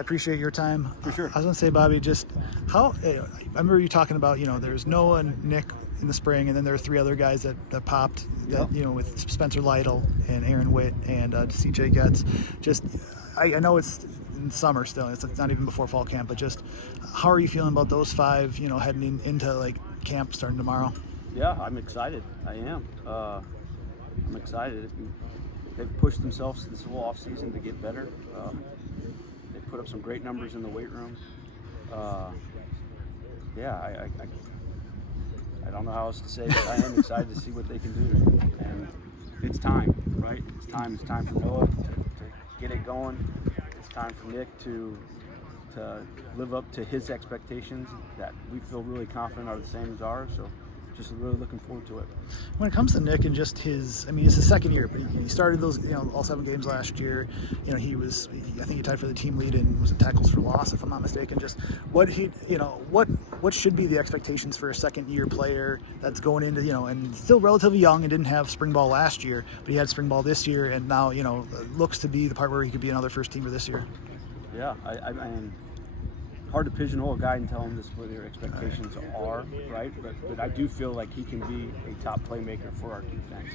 I appreciate your time. For sure. I was going to say, Bobby, just how I remember you talking about, there's Noah and Nick in the spring, and then there are 3 other guys that popped, that, with Spencer Lytle and Aaron Witt and CJ Getz. Just, I know it's in summer still, it's not even before fall camp, but just how are you feeling about those 5, heading into like camp starting tomorrow? Yeah, I'm excited. I am. I'm excited. They've pushed themselves this whole off season to get better. They put up some great numbers in the weight room. I don't know how else to say, but I am excited to see what they can do. And it's time, right? It's time for Noah to get it going. It's time for Nick to live up to his expectations that we feel really confident are the same as ours. So just really looking forward to it. When it comes to Nick and just it's his second year, but he started those, all 7 games last year. I think he tied for the team lead and was in tackles for loss, if I'm not mistaken. Just what should be the expectations for a second-year player that's going into, and still relatively young and didn't have spring ball last year, but he had spring ball this year, and now, looks to be the part where he could be another first teamer this year. Yeah, I mean, hard to pigeonhole a guy and tell him this what their expectations are, right? But I do feel like he can be a top playmaker for our defense.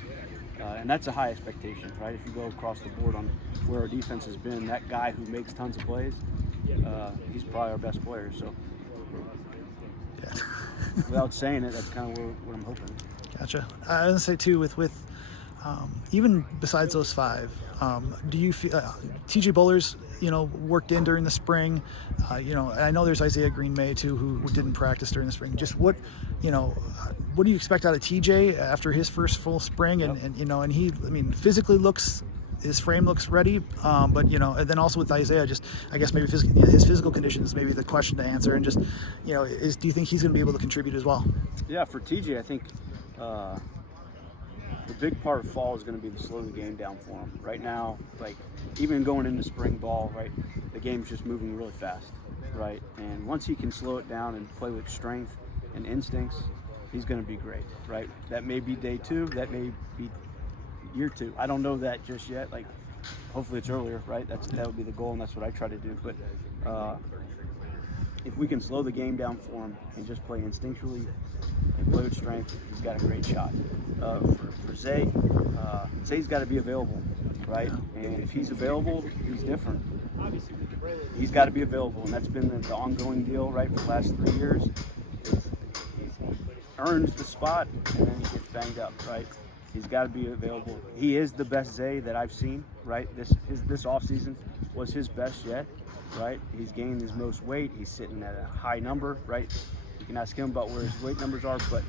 And that's a high expectation, right? If you go across the board on where our defense has been, that guy who makes tons of plays, he's probably our best player. So without saying it, that's kind of what I'm hoping. Gotcha. I was going to say, too, with even besides those 5, do you feel TJ Bollers, worked in during the spring? And I know there's Izayah Green-May too, who didn't practice during the spring. Just what do you expect out of TJ after his first full spring? And he, physically his frame looks ready, but and then also with Izayah, just I guess maybe his physical conditions may be the question to answer. And just do you think he's going to be able to contribute as well? Yeah, for TJ, I think. The big part of fall is going to be to slow the game down for him. Right now, like even going into spring ball, right, the game's just moving really fast, right? And once he can slow it down and play with strength and instincts, he's going to be great, right? That may be day 2, that may be year 2. I don't know that just yet. Like, hopefully it's earlier, right? That would be the goal, and that's what I try to do. But if we can slow the game down for him and just play instinctually and play with strength, he's got a great shot. For Zay, Zay's got to be available, right? And if he's available, he's different. He's got to be available, and that's been the ongoing deal, right, for the last 3 years. He earns the spot, and then he gets banged up, right? He's got to be available. He is the best Zay that I've seen, right? This offseason was his best yet, right? He's gained his most weight. He's sitting at a high number, right? You can ask him about where his weight numbers are, but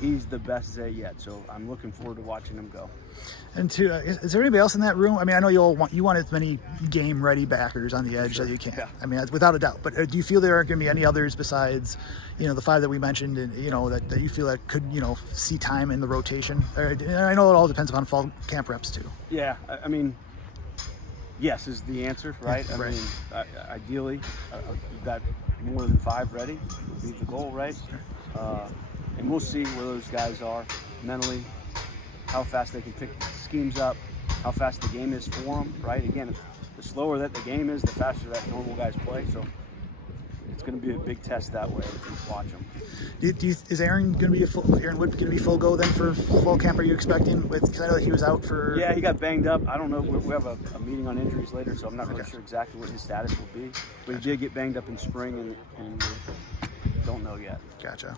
he's the best Zay yet. So I'm looking forward to watching him go. And is there anybody else in that room? I know you want as many game-ready backers on the edge that you can. Yeah. Without a doubt. But do you feel there aren't going to be any others besides, the 5 that we mentioned, and that you feel that could, see time in the rotation? And I know it all depends upon fall camp reps too. Yeah, I mean, yes is the answer, right? Right. Ideally, you've got more than 5 ready. Would be the goal, right? And we'll see where those guys are mentally, how fast they can pick schemes up, how fast the game is for them, right? Again, the slower that the game is, the faster that normal guys play. So it's going to be a big test that way if you watch them. Is Aaron going to be Aaron Wood going to be full go then for fall camp? Are you expecting? Because I know that he was out for. Yeah, he got banged up. I don't know. We have a meeting on injuries later, so I'm not really sure exactly what his status will be. But he did get banged up in spring, and don't know yet. Gotcha.